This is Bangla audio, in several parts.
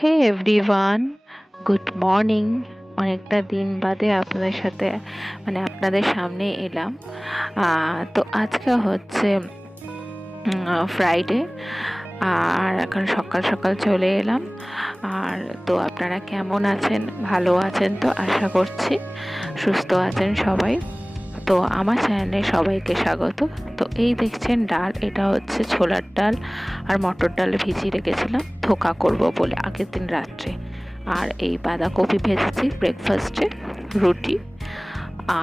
হে এভরিওয়ান, গুড মর্নিং। অনেকটা দিন বাদে আপনাদের সাথে আপনাদের সামনে এলাম। তো আজকে হচ্ছে ফ্রাইডে, আর এখন সকাল সকাল চলে এলাম। আর তো আপনারা কেমন আছেন? ভালো আছেন তো? আশা করছি সুস্থ আছেন সবাই। তো আমার চ্যানেলে সবাইকে স্বাগত। তো এই দেখছেন ডাল, এটা হচ্ছে ছোলার ডাল আর মটর ডাল ভিজিয়ে রেখেছিলাম ধোকা করব বলে আগের দিন রাত্রে। আর এই বাঁধাকপি ভেজেছি ব্রেকফাস্টে, রুটি,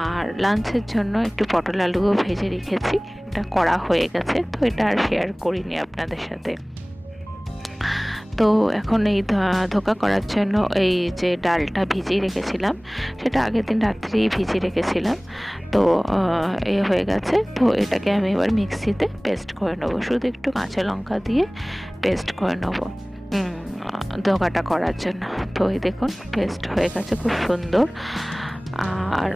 আর লাঞ্চের জন্য একটু পটল আলুও ভেজে রেখেছি। এটা করা হয়ে গেছে, তো এটা আর শেয়ার করিনি আপনাদের সাথে। তো এখন এই ধোকা করার জন্য এই যে ডালটা ভিজিয়ে রেখেছিলাম, সেটা আগের দিন রাত্রেই ভিজিয়ে রেখেছিলাম। তো এ হয়ে গেছে। তো এটাকে আমি এবার মিক্সিতে পেস্ট করে নেবো, শুধু একটু কাঁচা লঙ্কা দিয়ে পেস্ট করে নেবো ধোকাটা করার জন্য। তো এই দেখুন পেস্ট হয়ে গেছে খুব সুন্দর। আর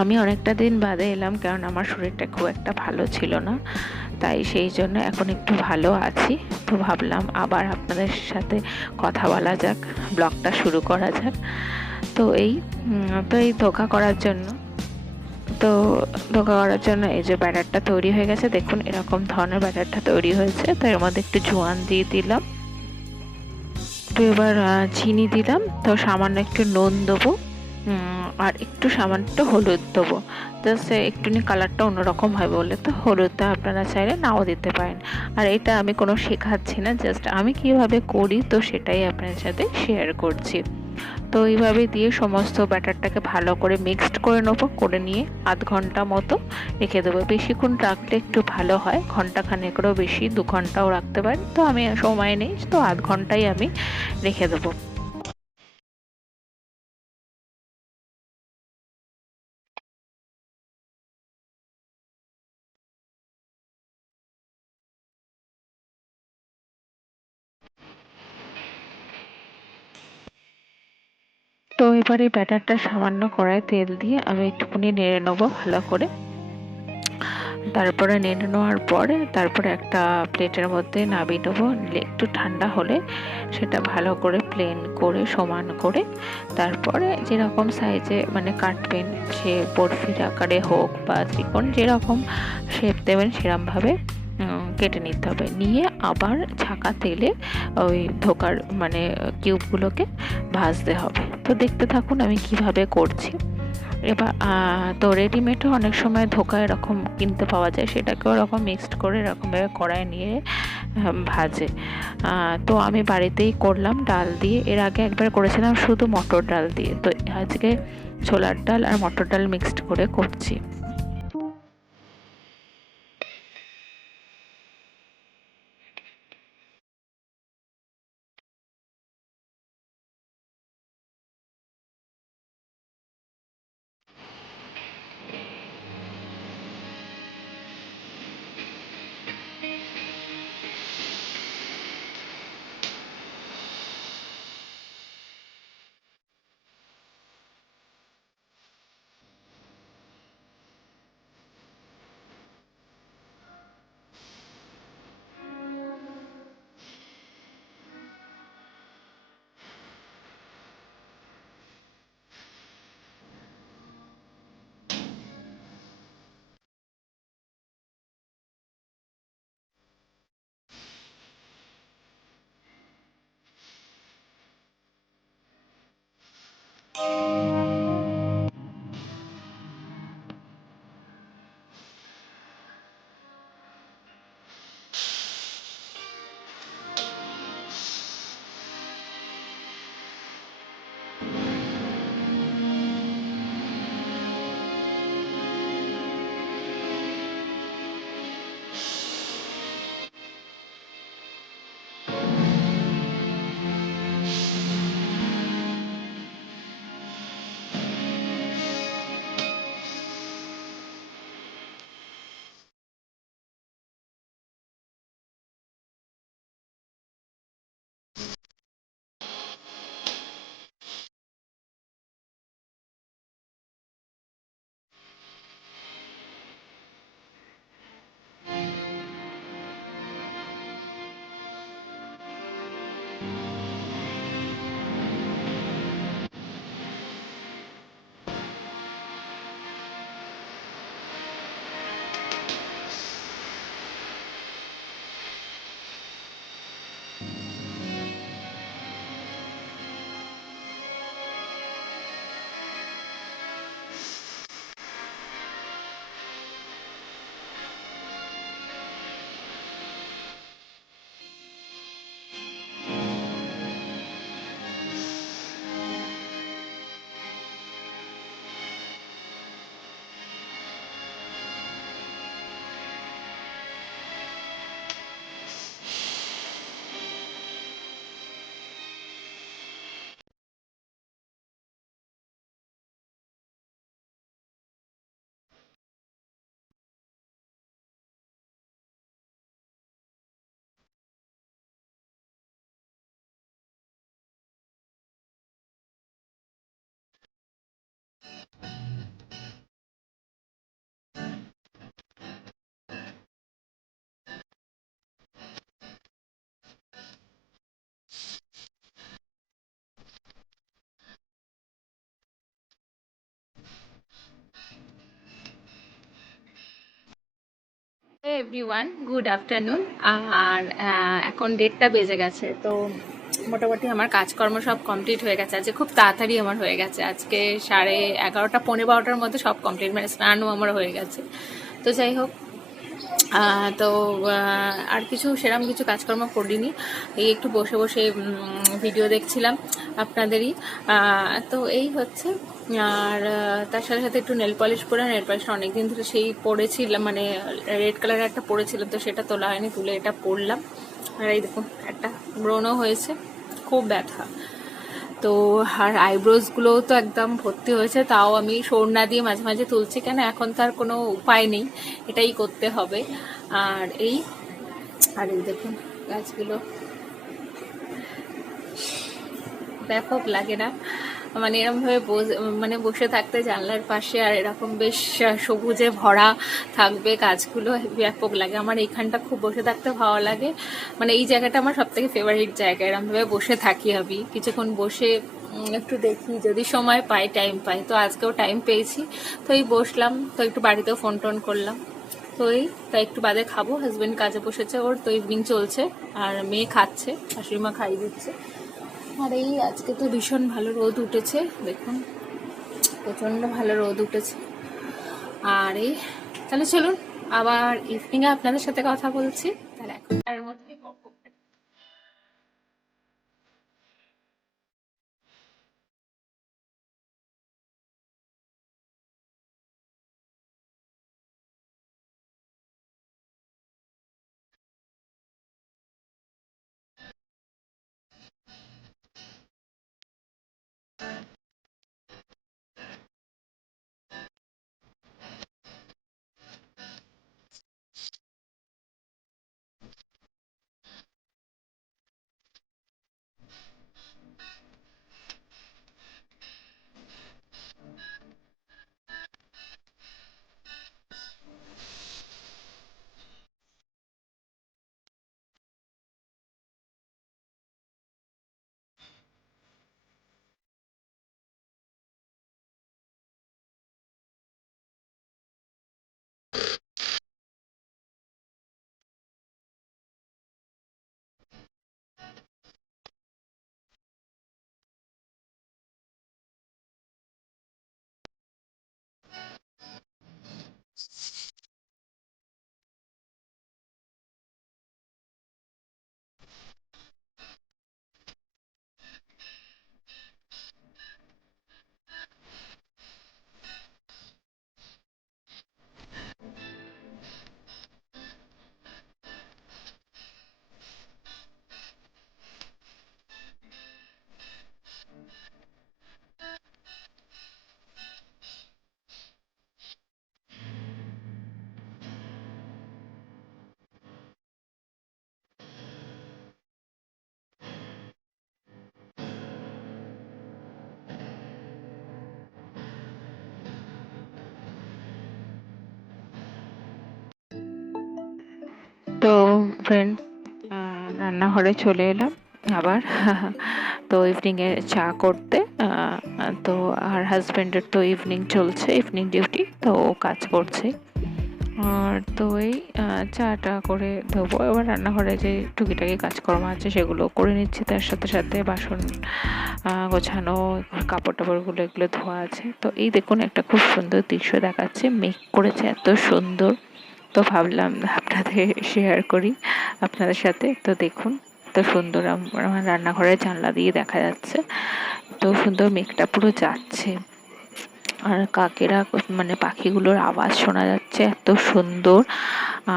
আমি অনেকটা দিন বাদে এলাম, কারণ আমার শরীরটা খুব একটা ভালো ছিল না, তাই সেই জন্য এখন একটু ভালো আছি। তো ভাবলাম আবার আপনাদের সাথে কথা বলা যাক, ব্লগটা শুরু করা যাক। তো এই ধোকা করার জন্য এই যে ব্যাটারটা তৈরি হয়ে গেছে, দেখুন এরকম ধরনের ব্যাটারটা তৈরি হয়েছে। তো এর মধ্যে একটু জোয়ান দিয়ে দিলাম, তো এবার চিনি দিলাম, তো সামান্য একটু নুন দেবো, আর একটু সামান্য হলুদ দেবো। জাস্ট একটুখানি কালারটা অন্যরকম হয় বলে, তো হলুদটা আপনারা চাইলে নাও দিতে পারেন। আর এটা আমি কোনো শেখাচ্ছি না, জাস্ট আমি কিভাবে করি তো সেটাই আপনাদের সাথে শেয়ার করছি। তো এইভাবে দিয়ে সমস্ত ব্যাটারটাকে ভালো করে মিক্সড করে নেবো, করে নিয়ে আধ ঘন্টা মতো রেখে দেবো। বেশিক্ষণ রাখলে একটু ভালো হয়, ঘন্টা খানেকেরও বেশি, 2 ঘন্টাও রাখতে পারেন। তো আমি সময় নেই, তো আধ ঘন্টাই আমি রেখে দেবো। তো এবারে ব্যাটারটা সামান্য কড়ায় তেল দিয়ে আমি একটুখানি নেড়ে নেবো ভালো করে। তারপরে নেড়ে নেওয়ার পরে তারপরে একটা প্লেটের মধ্যে নামিয়ে নেবো। একটু ঠান্ডা হলে সেটা ভালো করে প্লেন করে সমান করে তারপরে যেরকম সাইজে কাটবেন, সে বরফির আকারে হোক বা ত্রিকোণ, যেরকম শেপ দেবেন সেরকমভাবে কেটে নিতে হবে। নিয়ে আবার ছাঁকা তেলে ওই ধোকার কিউবগুলোকে ভাজতে হবে। তো দেখতে থাকুন আমি কিভাবে করছি। এবার তো রেডিমেডও অনেক সময় ধোকা এরকম কিনতে পাওয়া যায়, সেটাকেও এরকম মিক্সড করে এরকমভাবে কড়াই নিয়ে ভাজে। তো আমি বাড়িতেই করলাম ডাল দিয়ে, এর আগে একবার করেছিলাম শুধু মটর ডাল দিয়ে। তো আজকে ছোলার ডাল আর মটর ডাল মিক্সড করে করছি। Everyone, good afternoon. আর এখন 1:30 বেজে গেছে। তো মোটামুটি আমার কাজকর্ম সব কমপ্লিট হয়ে গেছে। আজকে খুব তাড়াতাড়ি আমার হয়ে গেছে। আজকে 11:30 পৌনে 12টার মধ্যে সব কমপ্লিট, মানে স্নানও আমার হয়ে গেছে। তো যাই হোক, তো আর কিছু সেরকম কিছু কাজকর্ম করিনি। এই একটু বসে বসে ভিডিও দেখছিলাম আপনাদেরই। তো এই হচ্ছে। আর তার সাথে সাথে একটু নেল পলিশ পরে, নেল পলিশটা অনেকদিন ধরে সেই পরেছিলাম, মানে রেড কালারের একটা পরেছিলাম, তো সেটা তোলা হয়নি, তুলে এটা পরলাম। আর এই দেখুন, একটা ব্রণও হয়েছে, খুব ব্যথা। তো আর আইব্রোজগুলোও তো একদম ভর্তি হয়েছে, তাও আমি সরনা দিয়ে মাঝে মাঝে তুলছি, কেন এখন তার কোনো উপায় নেই, এটাই করতে হবে। আর এই দেখুন গাছগুলো ব্যাপক লাগে না? মানে এরকম ভাবে মানে বসে থাকতে জানলার পাশে, আর এরকম বেশ সবুজে ভরা থাকবে গাছগুলো, ব্যাপক লাগে। আমার এইখানটা খুব বসে থাকতে ভালো লাগে, মানে এই জায়গাটা আমার সব থেকে ফেভারিট জায়গা। এরকম ভাবে বসে থাকি আমি কিছুক্ষণ, বসে একটু দেখি যদি সময় পাই, টাইম পাই। তো আজকেও টাইম পেয়েছি, তো এই বসলাম, তো একটু বাড়িতেও ফোন টোন করলাম। তো এই তাই একটু বাদে খাবো। হাজবেন্ড কাজে বসেছে, ওর তো ইভিনিং চলছে, আর মেয়ে খাচ্ছে, শাশুড়ি মা খাইয়ে দিচ্ছে। আর এই আজকে তো ভীষণ ভালো রোদ উঠেছে, দেখুন প্রচন্ড ভালো রোদ উঠেছে। আর এই তাহলে চলুন আবার ইভিনিং এ আপনাদের সাথে কথা বলছি। তাহলে এখন তার মধ্যে তো ফ্রেন্ড, রান্নাঘরে চলে এলাম আবার। তো ইভিনিং এ চা করতে। তো আর হাজবেন্ডের তো ইভিনিং চলছে, ইভিনিং ডিউটি, তো ও কাজ করছে। আর তো এই চাটা করে দেবো, এবার রান্নাঘরে যে টুকিটাকি কাজকর্ম আছে সেগুলো করে নিচ্ছি, তার সাথে সাথে বাসন গোছানো, কাপড় টাপড়গুলো এগুলো ধোয়া আছে। তো এই দেখুন, একটা খুব সুন্দর দৃশ্য দেখাচ্ছে, মেঘ করেছে এত সুন্দর। তো ভাবলাম আপনাদের শেয়ার করি আপনাদের সাথে। তো দেখুন, তো সুন্দর আমার রান্নাঘরের জানলা দিয়ে দেখা যাচ্ছে, তো সুন্দর মেঘটা পুরো যাচ্ছে। আর কাকেরা, মানে পাখিগুলোর আওয়াজ শোনা যাচ্ছে এত সুন্দর।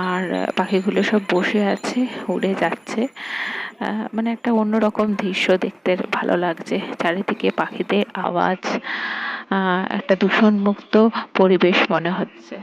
আর পাখিগুলো সব বসে আছে, উড়ে যাচ্ছে। মানে একটা অন্যরকম দৃশ্য, দেখতে ভালো লাগছে, চারিদিকে পাখিদের আওয়াজ, একটা দূষণমুক্ত পরিবেশ মনে হচ্ছে।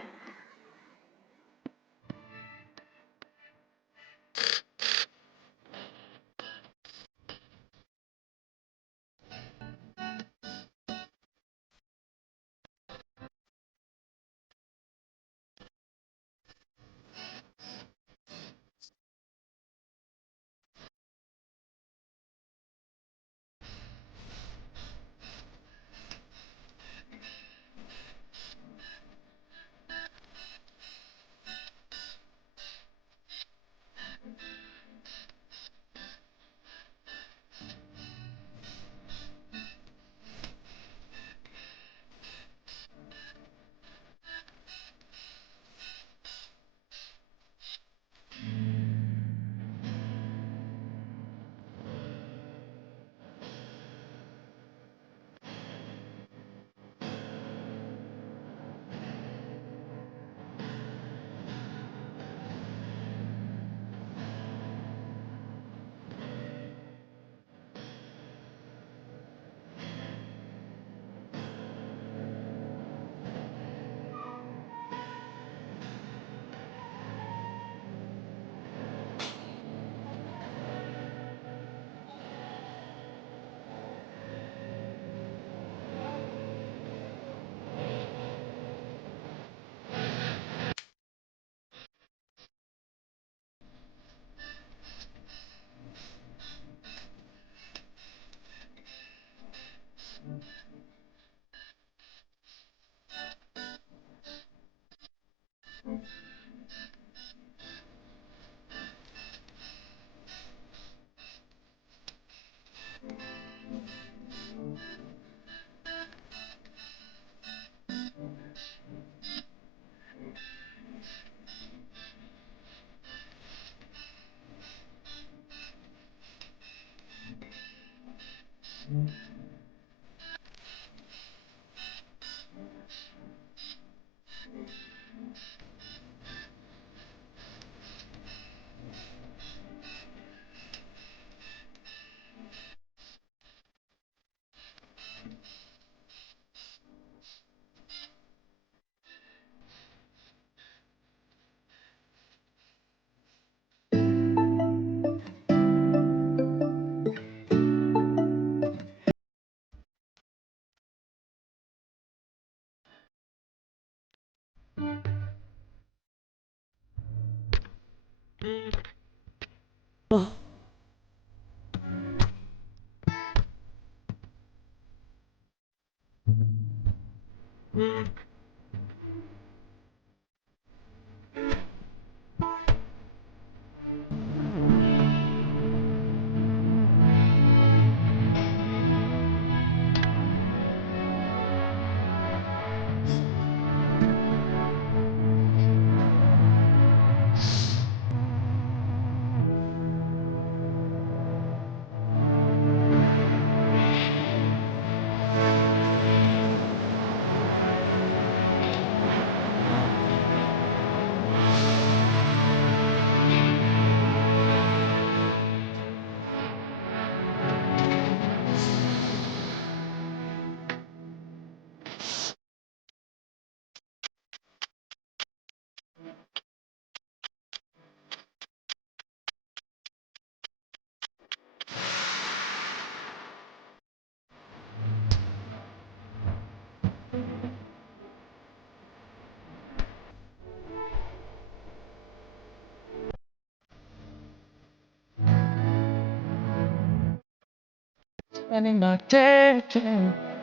Spending my day,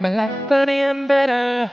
my life burning better.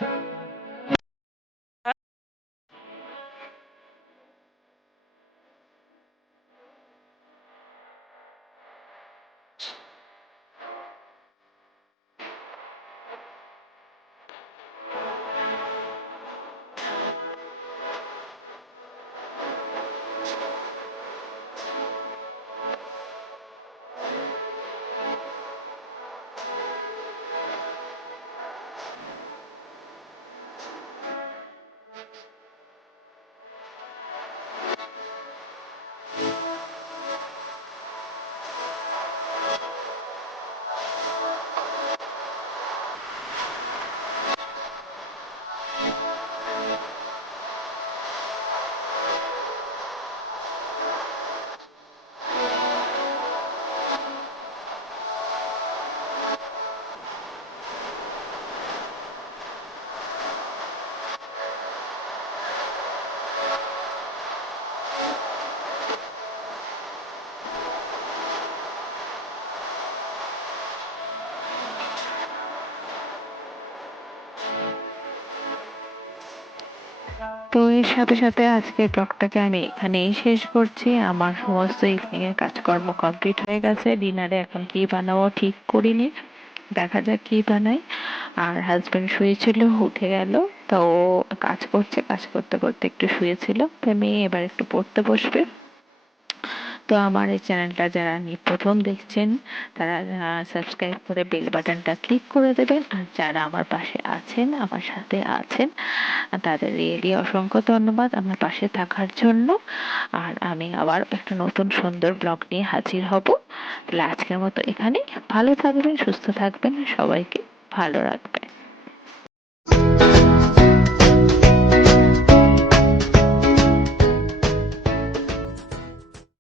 তো এর সাথে সাথে আজকের ব্লগটাকে আমি এখানেই শেষ করছি। আমার সমস্ত ইভিনিং এর কাজকর্ম কমপ্লিট হয়ে গেছে। ডিনারে এখন কি বানাবো ঠিক করিনি, দেখা যাক কি বানাই। আর হাজবেন্ড শুয়েছিল, উঠে গেল। তো ও কাজ করছে, কাজ করতে করতে একটু শুয়েছিল। তো মেয়ে এবার একটু পড়তে বসবে। তো আমার এই চ্যানেলটা যারা প্রথম দেখছেন তারা সাবস্ক্রাইব করে বেল বাটনটা ক্লিক করে দেবেন। আর যারা আমার পাশে আছেন, আমার সাথে আছেন, তাদের রিয়েলি অসংখ্য ধন্যবাদ আমার পাশে থাকার জন্য। আর আমি আবার একটা নতুন সুন্দর ব্লগ নিয়ে হাজির হব। তাহলে আজকের মতো এখানেই। ভালো থাকবেন, সুস্থ থাকবেন, সবাইকে ভালো রাখবেন।